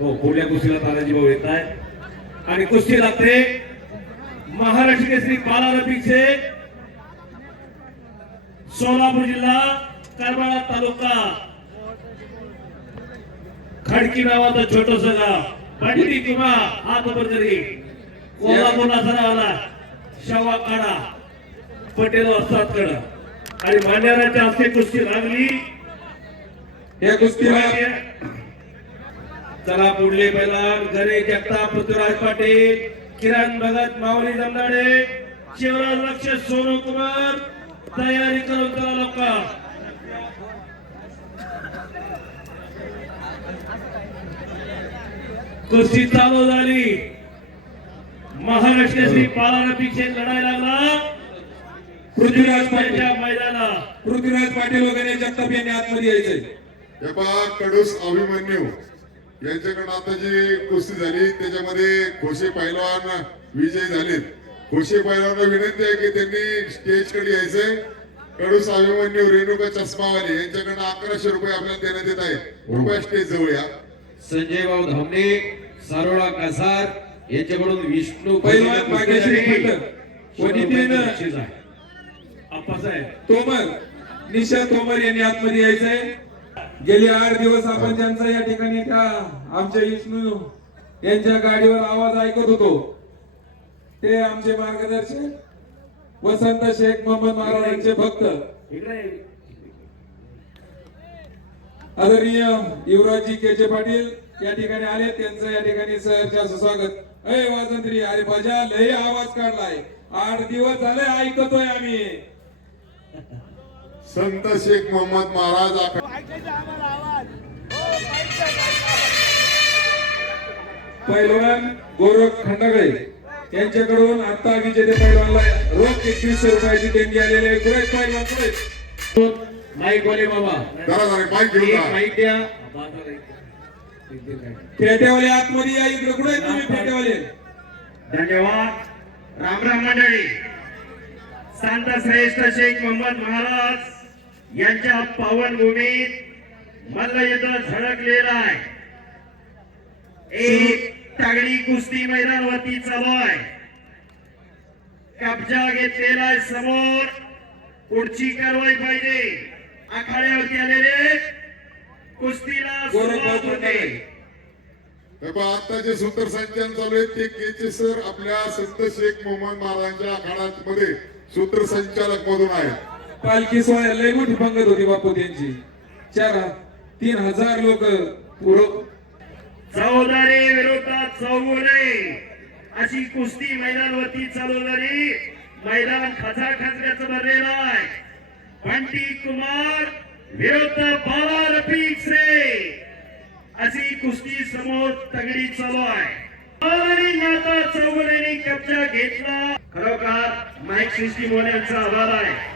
हो पुढल्या कुस्तीला तानाजी भाऊ येत आहे आणि कुस्ती लागते. महाराष्ट्र केसरी बाला रफीचे सोलापूर जिल्हा करमाळा तालुका खडकी नावाचं छोटस गाव. पंडित किंवा हात तरी कोल्हापूरला सरावाला शवा काढा पटेल असतात कडा आणि मान्यवरांच्या हस्ते कुस्ती लागली. या कुस्तीला चला पुढले पहिला गणेश जगताप पृथ्वीराज पाटील किरण भगत माऊली जमनाडे शिवराज लक्ष सोनू कुमार तयारी करून चला लोक. कुस्ती चालू झाली. महाराष्ट्र श्री पालारपीचे लढाई लागला. पृथ्वीराज पाटील मैदानात पृथ्वीराज पाटील वगैरे जगताप यांनी आतमध्ये हे पहा कडूस अभिमन्यू. यांच्याकडे आता जी कुस्ती झाली त्याच्यामध्ये खोशे पैलवान विजयी झालेत. खोशे पैलवान विनंती आहे की त्यांनी स्टेजकडे यायचंय. कडूस अभिमन्यू रेणुका चष्मावाले यांच्याकडे अकराशे रुपये आपल्याला देण्यात येत आहे कृपया स्टेज जवळ या. संजय भाऊ धामणे सारोळा कासार यांच्याकडून विष्णू पैलवान भाग्यश्री व नितीन अप्पासाहेब तोमर निशा तोमर यांनी आतमध्ये यायचंय. गेले आठ दिवस आपण त्यांचा या ठिकाणी त्या आमच्या विष्णू यांच्या गाडीवर आवाज ऐकत होतो. ते आमचे मार्गदर्शक वसंत शेख मोहम्मद महाराजांचे भक्त. आदरणीय युवराजी केचे पाटील या ठिकाणी आले त्यांचं या ठिकाणी सहर्ष स्वागत अय वाजंत्री अरे बजा लय आवाज काढलाय. आठ दिवस झाले ऐकतोय आम्ही. संत शेख मोहम्मद महाराज आखाडा पैलवान गोरख खंडागळे यांच्याकडून आता विजेते पैलवानला रोख एकवीसशे रुपयाची देणगी आलेली आहे. कुठे पैलवान कुठे माईक वाले बाबा. जरा जरा माईक घेऊन द्या. फेट्यावाले आतमध्ये या इकडे. कुठे आहेत तुम्ही फेट्यावाले? धन्यवाद. रामराम मंडळी. संत श्रेष्ठ शेख मोहम्मद महाराज. यांच्या पावन भूमीत मल्लयुद्ध झळकलेला आहे. एक तगडी कुस्ती मैदानवरती चालू आहे कब्जा घेतलेला आहे समोर. पुढची कारवाई पाहिजे. आखाड्यावरती आलेले कुस्तीला सुरुवात होते. आता जे सूत्रसंचालन चालू आहे ते केचे सर आपल्या संत शेख मोहम्मद महाराजांच्या आखाड्यामध्ये सूत्रसंचालक मधून आहेत. पालखी सोहळ्या लय मोठी पंगत होती बापू त्यांची. चार तीन हजार लोक चौदारे विरोधात चौगुले अशी कुस्ती मैदानवरती चालू झाली मैदान खचा खचल्याच भरलेलं आहे. बंटी कुमार विरुद्ध बाबा रफिक से. अशी कुस्ती समोर तगडी चालू आहे. आणि नाता कब्जा घेतला. खरोखर माईक सिस्टीम होण्याचा आभार आहे.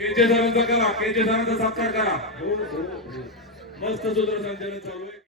केजे सरांचा करा केजे सरांचा सत्कार करा. मस्त सूत्रसंचालन चालू आहे.